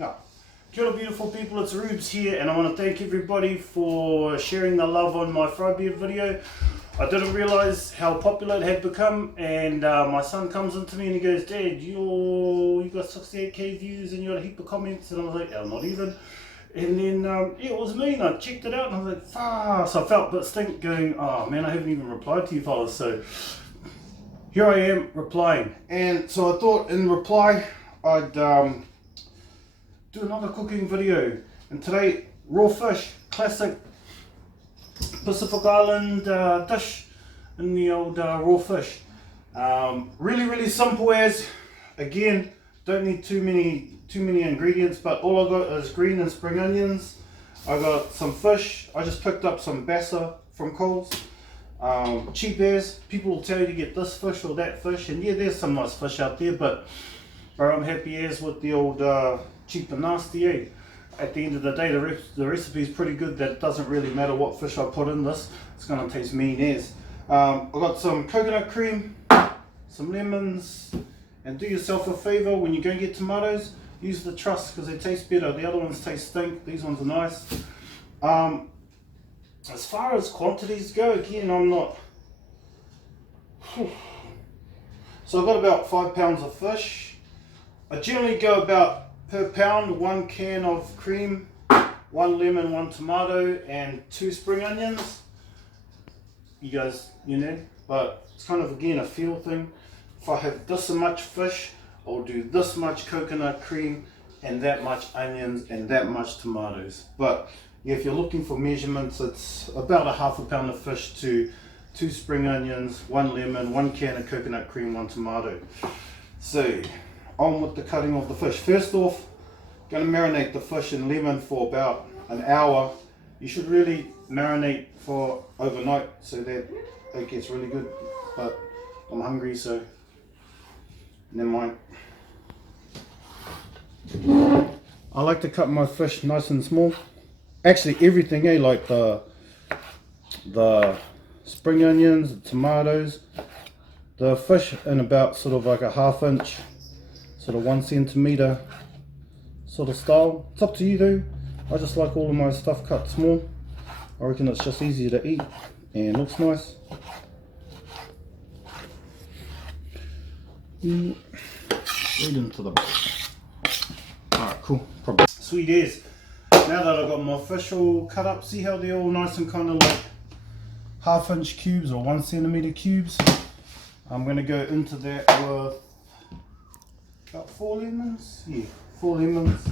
Yeah. Kia ora beautiful people, it's Rubes here, and I want to thank everybody for sharing the love on my fry beard video. I didn't realise how popular it had become, and my son comes into me and he goes, Dad, you got 68k views and you got a heap of comments, and I was like, oh, not even. And then yeah, it was me, and I checked it out and I was like, so I felt a bit stink going, oh man, I haven't even replied to you fellas. So here I am replying, and so I thought in reply I'd do another cooking video. And today, raw fish, classic Pacific Island dish in the old raw fish. Really simple as, again, don't need too many ingredients, but all I got is green and spring onions. I got some fish. I just picked up some bassa from Coles. Cheap as, people will tell you to get this fish or that fish, and yeah, there's some nice fish out there, but I'm happy as with the old cheap and nasty, eh? At the end of the day, the recipe is pretty good, that it doesn't really matter what fish I put in this, it's going to taste mean as. I got some coconut cream, some lemons, and do yourself a favour, when you go and get tomatoes, use the Trust because they taste better. The other ones taste stink, these ones are nice. As far as quantities go, again, I'm not... So I've got about 5 pounds of fish. I generally go about per pound, 1 can of cream, 1 lemon, 1 tomato, and 2 spring onions. You guys, you know, but it's kind of, again, a feel thing. If I have this much fish, I'll do this much coconut cream and that much onions and that much tomatoes. But yeah, if you're looking for measurements, it's about a half a pound of fish to 2 spring onions, 1 lemon, 1 can of coconut cream, 1 tomato. So on with the cutting of the fish. First off, going to marinate the fish in lemon for about an hour. You should really marinate for overnight so that it gets really good, but I'm hungry, so never mind. I like to cut my fish nice and small. Actually everything, like the spring onions, the tomatoes, the fish in about sort of like a 1/2 inch, sort of 1 centimeter sort of style. It's up to you though. I just like all of my stuff cut small. I reckon it's just easier to eat and looks nice. Right into the bowl. Alright, cool. Probably. Sweet as. Now that I've got my fish all cut up, see how they're all nice and kind of like 1/2 inch cubes or 1 centimeter cubes. I'm going to go into that with about 4 lemons. Yeah, 4 lemons.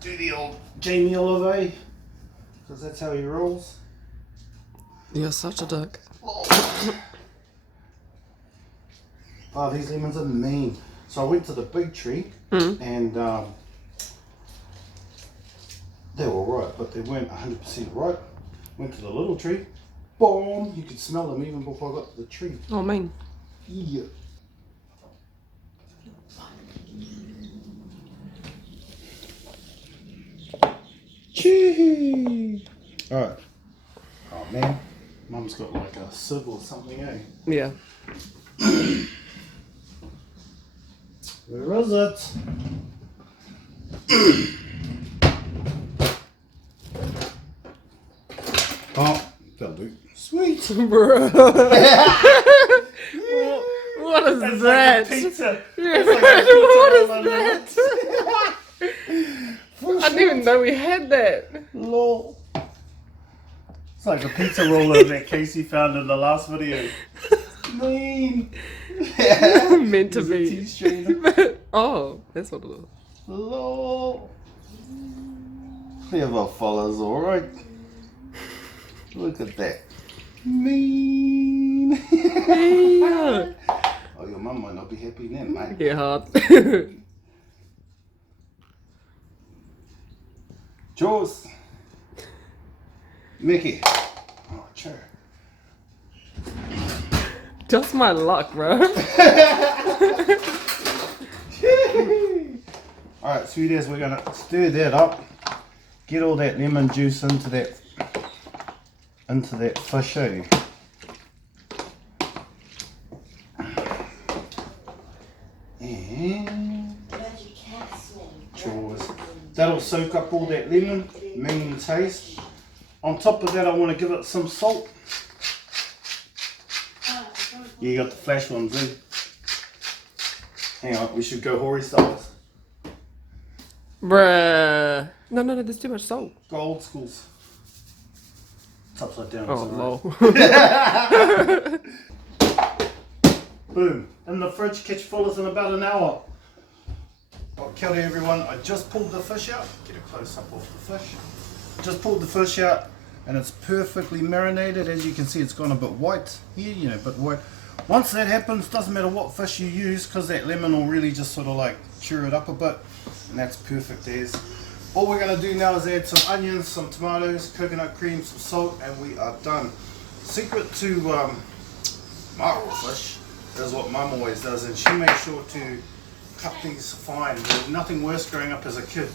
Do the old Jamie Oliver, because that's how he rolls. You're such a dick. Oh, these lemons are mean. So I went to the big tree and they were right, but they weren't 100% right. Went to the little tree, boom! You could smell them even before I got to the tree. Oh, mean. Yeah. Chee! Alright. Oh man, Mum's got like a sieve or something, eh? Yeah. Where is it? Oh, that'll do. Sweet! Bro. What is It's that? like a pizza. Yeah. It's like a pizza What is roll that? in I didn't even know we had that. Lol. It's like a pizza roller that Casey found in the last video. Mean. Meant to It's a be. tea strainer. Oh, that's what it is. Lol. Clever fellas, alright. Look at that. Mean. Yeah. Oh, your mum might not be happy then, mate. Yeah, hard. Jules. Mickey. Oh, sure. Just my luck, bro. Alright, sweet as, we're gonna stir that up. Get all that lemon juice into that fish, eh? And chores. That'll soak up all that lemon, mean taste. On top of that, I want to give it some salt. Yeah, you got the flash ones in. Hang on, we should go Hori styles. Bruh. No, there's too much salt. Go old schools. It's upside down. Oh, lol. Boom. In the fridge, catch fullers in about an hour. Well, kia ora everyone, I just pulled the fish out. Get a close up of the fish. Just pulled the fish out and it's perfectly marinated. As you can see, it's gone a bit white here, you know, a bit white. Once that happens, doesn't matter what fish you use because that lemon will really just sort of like cure it up a bit. And that's perfect as. All we're going to do now is add some onions, some tomatoes, coconut cream, some salt, and we are done. Secret to my raw fish is what Mum always does, and she makes sure to cut these fine. There's nothing worse growing up as a kid,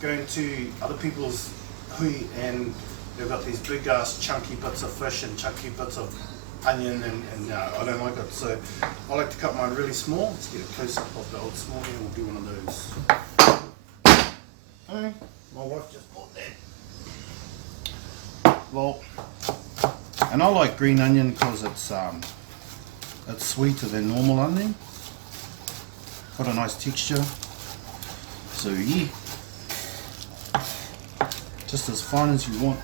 going to other people's hui and they've got these big ass chunky bits of fish and chunky bits of onion, and I don't like it, so I like to cut mine really small. Let's get a close up of the old small here. We'll do one of those. Okay, my wife just bought that. Well, and I like green onion because it's sweeter than normal onion. Got a nice texture. So yeah, just as fine as you want.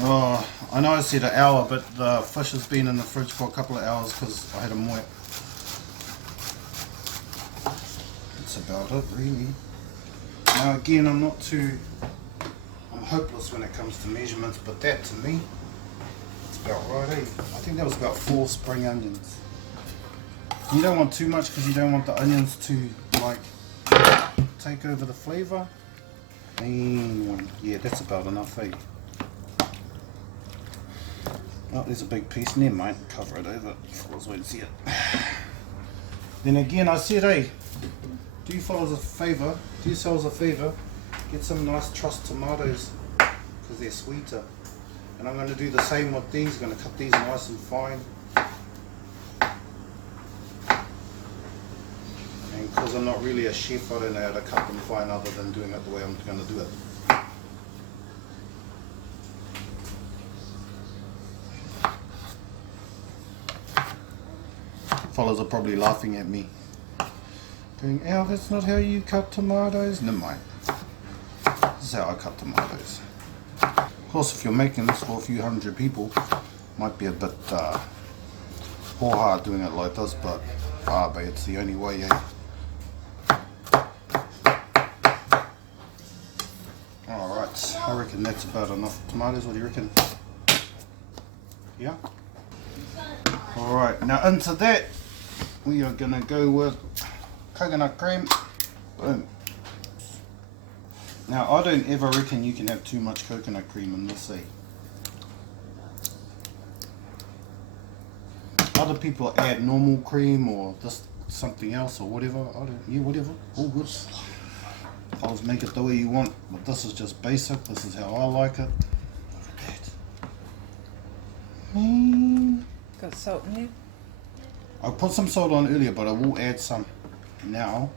Oh, I know I said an hour, but the fish has been in the fridge for a couple of hours because I had them wet. That's about it, really. Now again, I'm hopeless when it comes to measurements, but that to me, it's about right, eh? I think that was about 4 spring onions. You don't want too much because you don't want the onions to like take over the flavour. And yeah, that's about enough, eh? Oh, there's a big piece, never mind, cover it over, fellas won't see it. Then again, I said, hey, do yourselves a favour, get some nice trussed tomatoes, because they're sweeter. And I'm going to do the same with these, I'm going to cut these nice and fine. And because I'm not really a chef, I don't know how to cut them fine other than doing it the way I'm going to do it. Fellas are probably laughing at me, going, "Ow, that's not how you cut tomatoes." Never mind. This is how I cut tomatoes. Of course, if you're making this for a few hundred people, might be a bit hard doing it like this, but it's the only way, eh? Alright, I reckon that's about enough tomatoes. What do you reckon? Yeah? Alright, now into that, we are going to go with coconut cream. Boom. Now, I don't ever reckon you can have too much coconut cream in this, eh? Other people add normal cream or just something else or whatever. Whatever. All good. I'll make it the way you want, but this is just basic. This is how I like it. Look at that. Got salt in there? I put some salt on earlier, but I will add some now.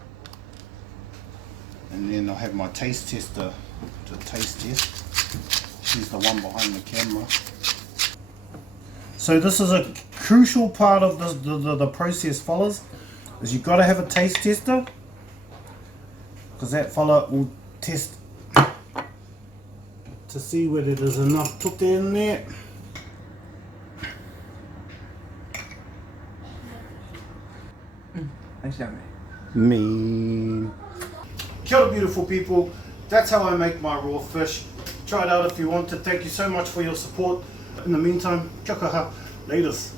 And then I'll have my taste tester to taste test. She's the one behind the camera. So this is a crucial part of the process, fellas, is you've got to have a taste tester, because that fella will test to see whether there's enough tutte in there. Mean. Kia ora, beautiful people. That's how I make my raw fish. Try it out if you want to. Thank you so much for your support. In the meantime, kia kaha. Laters.